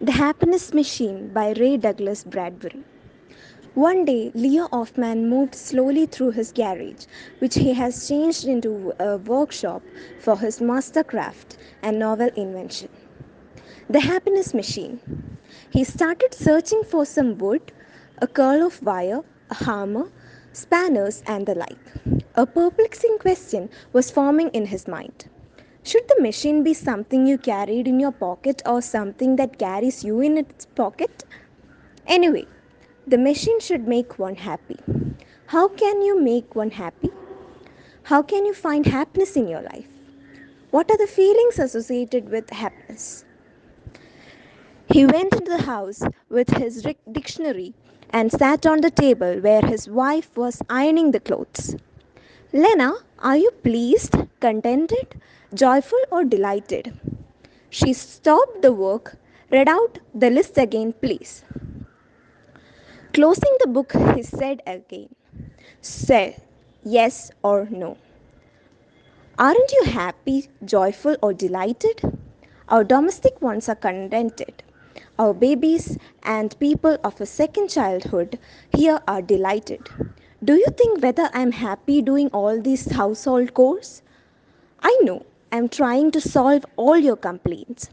The Happiness Machine by Ray Douglas Bradbury. One day, Leo Hoffman moved slowly through his garage, which he has changed into a workshop for his mastercraft and novel invention. The Happiness Machine. He started searching for some wood, a curl of wire, a hammer, spanners, and the like. A perplexing question was forming in his mind. Should the machine be something you carried in your pocket or something that carries you in its pocket? Anyway, the machine should make one happy. How can you make one happy? How can you find happiness in your life? What are the feelings associated with happiness? He went into the house with his dictionary and sat on the table where his wife was ironing the clothes. Lena, are you pleased, contented, joyful, or delighted? She stopped the work, read out the list again, please. Closing the book, he said again, say yes or no. Aren't you happy, joyful, or delighted? Our domestic ones are contented. Our babies and people of a second childhood here are delighted. Do you think whether I'm happy doing all these household chores? I know I'm trying to solve all your complaints.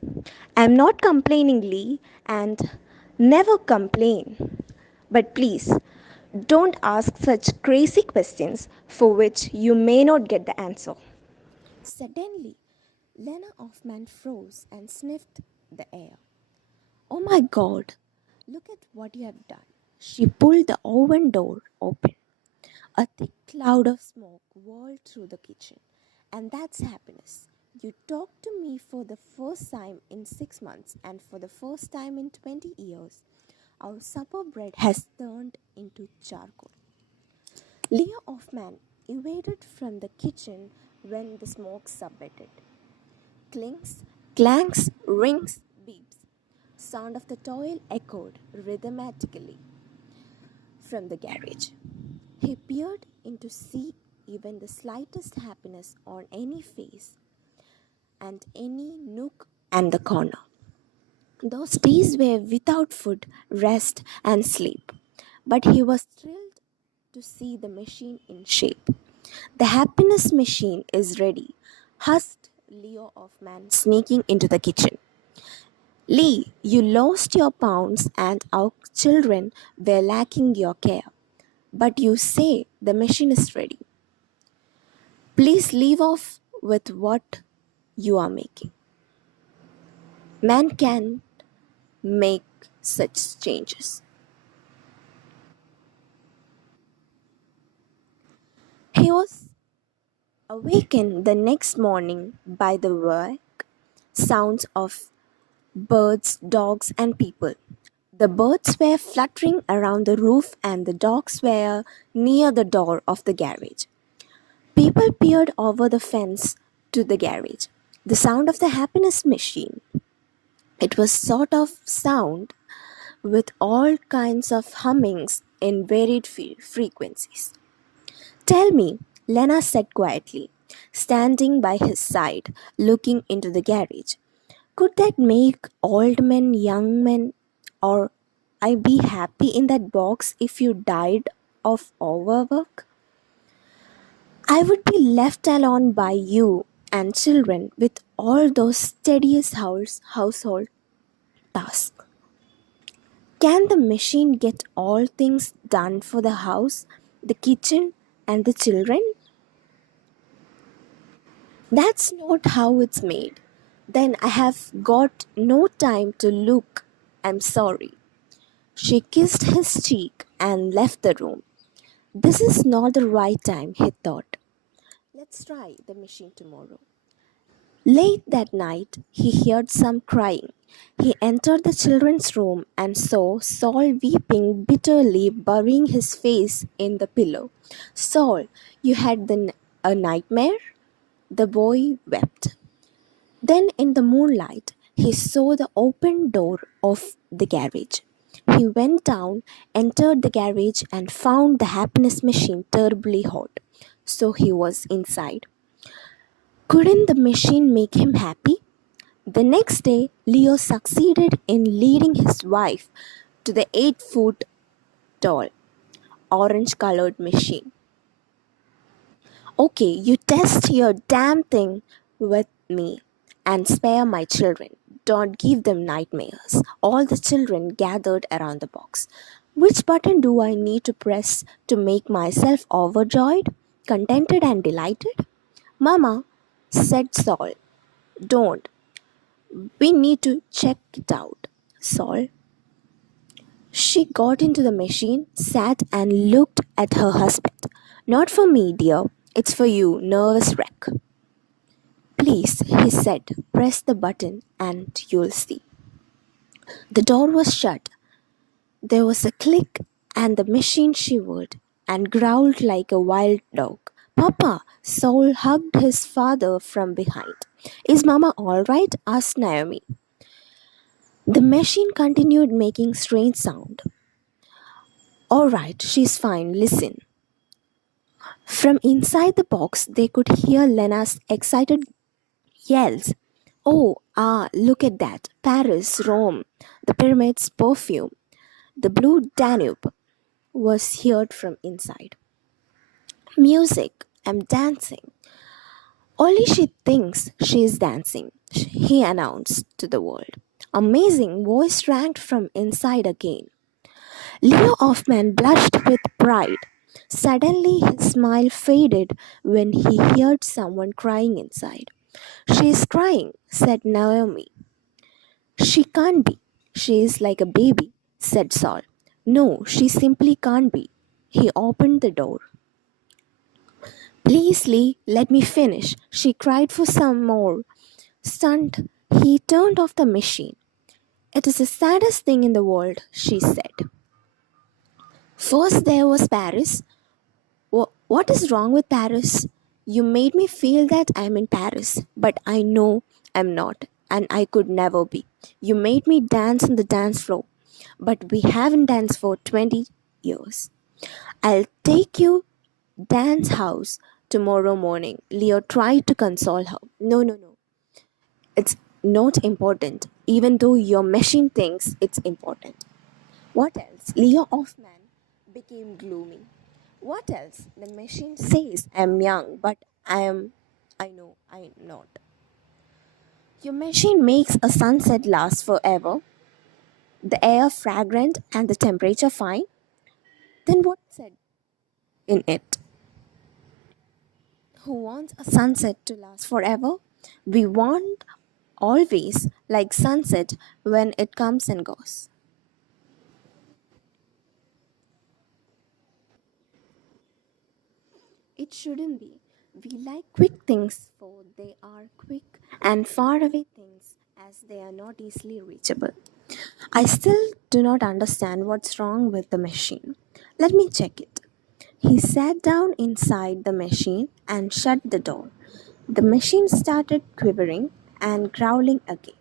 I'm not complaining, Lee, and never complain. But please, don't ask such crazy questions for which you may not get the answer. Suddenly, Lena Hoffman froze and sniffed the air. Oh my god, look at what you have done. She pulled the oven door open. A thick cloud of smoke whirled through the kitchen. And that's happiness. You talked to me for the first time in 6 months, and for the first time in 20 years, our supper bread has turned into charcoal. Leo Hoffman evaded from the kitchen when the smoke subsided. Clinks, clanks, rings, beeps. Sound of the toil echoed rhythmically from the garage. He peered in to see even the slightest happiness on any face and any nook and the corner. Those days were without food, rest, and sleep. But he was thrilled to see the machine in shape. The happiness machine is ready, husked Leo Hoffman, sneaking into the kitchen. Lee, you lost your pounds and our children were lacking your care. But you say the machine is ready. Please leave off with what you are making. Man can make such changes. He was awakened the next morning by the wake sounds of birds, dogs, and people. The birds were fluttering around the roof, and the dogs were near the door of the garage. People peered over the fence to the garage. The sound of the happiness machine. It was sort of sound with all kinds of hummings in varied frequencies. Tell me, Lena said quietly, standing by his side, looking into the garage. Could that make old men, young men, or I be happy in that box if you died of overwork? I would be left alone by you and children with all those tedious household tasks. Can the machine get all things done for the house, the kitchen, and the children? That's not how it's made. Then I have got no time to look. I'm sorry. She kissed his cheek and left the room. This is not the right time, he thought. Let's try the machine tomorrow. Late that night, he heard some crying. He entered the children's room and saw Saul weeping bitterly, burying his face in the pillow. Saul, you had a nightmare? The boy wept. Then, in the moonlight, he saw the open door of the garage. He went down, entered the garage, and found the happiness machine terribly hot. So he was inside. Couldn't the machine make him happy? The next day, Leo succeeded in leading his wife to the 8-foot tall, orange colored machine. Okay, you test your damn thing with me and spare my children. Don't give them nightmares. All the children gathered around the box. Which button do I need to press to make myself overjoyed, contented, and delighted? Mama, said Saul, don't. We need to check it out. Saul. She got into the machine, sat, and looked at her husband. Not for me, dear. It's for you, nervous wreck. Please, he said, press the button and you'll see. The door was shut. There was a click, and the machine shivered and growled like a wild dog. Papa! Saul hugged his father from behind. Is Mama all right? Asked Naomi. The machine continued making strange sound. All right, she's fine. Listen. From inside the box, they could hear Lena's excited yells. Oh, look at that. Paris, Rome, the pyramids, perfume. The blue Danube was heard from inside. Music, I'm dancing. Only she thinks she is dancing, he announced to the world. Amazing voice rang from inside again. Leo Hoffman blushed with pride. Suddenly his smile faded when he heard someone crying inside. She is crying, said Naomi. She can't be. She is like a baby, said Saul. No, she simply can't be. He opened the door. Please, Lee, let me finish. She cried for some more. Stunned, he turned off the machine. It is the saddest thing in the world, she said. First there was Paris. What is wrong with Paris? You made me feel that I'm in Paris, but I know I'm not, and I could never be. You made me dance on the dance floor, but we haven't danced for 20 years. I'll take you dance house tomorrow morning. Leo tried to console her. No, no, no. It's not important, even though your machine thinks it's important. What else? Leo Hoffman became gloomy. What else? The machine says I'm young, but I know I'm not. Your machine makes a sunset last forever, the air fragrant and the temperature fine. Then what's said in it? Who wants a sunset to last forever? We want always like sunset when it comes and goes. It shouldn't be. We like quick things for they are quick and far away things as they are not easily reachable. I still do not understand what's wrong with the machine. Let me check it. He sat down inside the machine and shut the door. The machine started quivering and growling again.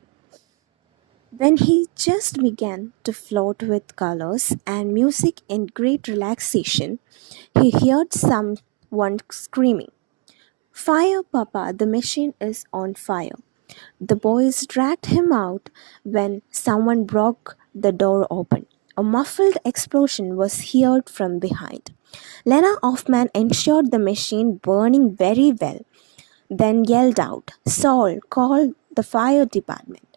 When he just began to float with colors and music in great relaxation, he heard someone screaming, Fire, Papa, the machine is on fire. The boys dragged him out when someone broke the door open. A muffled explosion was heard from behind. Lena Hoffman ensured the machine burning very well, then yelled out, Saul, call the fire department.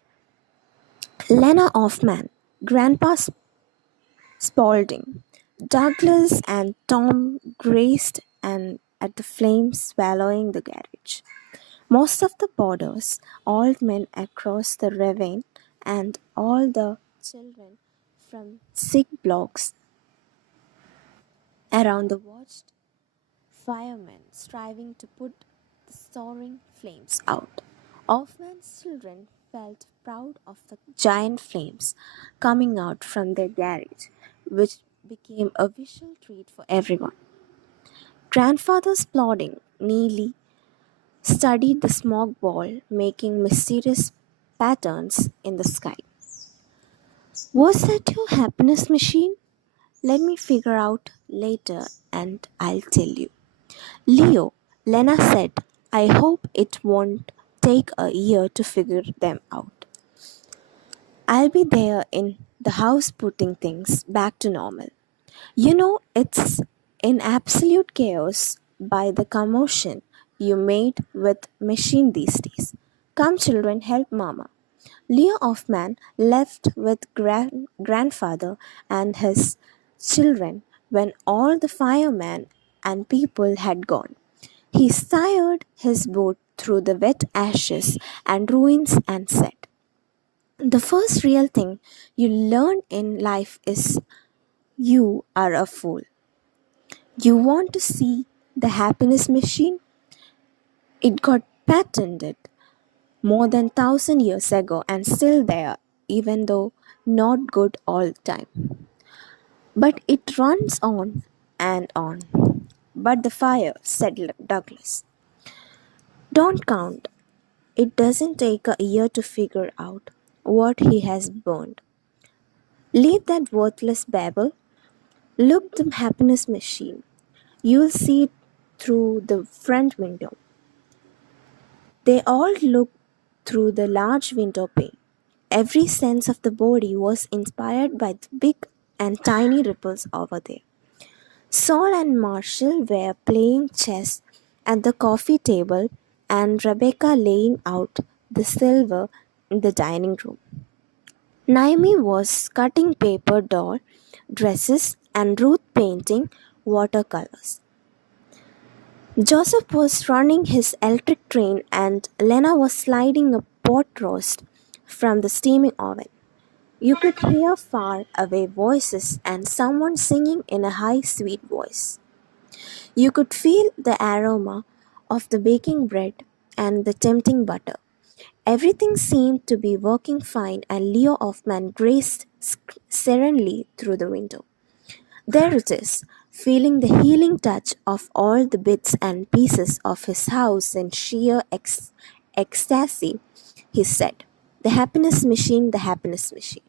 Lena Hoffman, Grandpa Spaulding, Douglas and Tom grazed and at the flames swallowing the garage. Most of the boarders, old men across the ravine, and all the children from sick blocks around the watched firemen striving to put the soaring flames out. Hoffman's children felt proud of the giant flames coming out from their garage, which became a visual treat for everyone. Grandfather's plodding neatly studied the smoke ball making mysterious patterns in the sky. Was that your happiness machine? Let me figure out later and I'll tell you. Leo, Lena said, I hope it won't take a year to figure them out. I'll be there in the house putting things back to normal. It's in absolute chaos by the commotion you made with machine these days. Come, children, help mama. Leo Hoffman left with grandfather and his children when all the firemen and people had gone. He steered his boat through the wet ashes and ruins and said, "The first real thing you learn in life is you are a fool. You want to see the happiness machine? It got patented more than 1,000 years ago and still there, even though not good all the time. But it runs on and on. But the fire, said Douglas. Don't count. It doesn't take a year to figure out what he has burned. Leave that worthless babble. Look the happiness machine. You'll see it through the front window. They all looked through the large window pane. Every sense of the body was inspired by the big and tiny ripples over there. Saul and Marshall were playing chess at the coffee table, and Rebecca laying out the silver in the dining room. Naomi was cutting paper doll dresses and Ruth painting watercolors. Joseph was running his electric train and Lena was sliding a pot roast from the steaming oven. You could hear far away voices and someone singing in a high, sweet voice. You could feel the aroma of the baking bread and the tempting butter. Everything seemed to be working fine, and Leo Hoffman gazed serenely through the window. There it is, feeling the healing touch of all the bits and pieces of his house in sheer ecstasy, he said. The happiness machine, the happiness machine.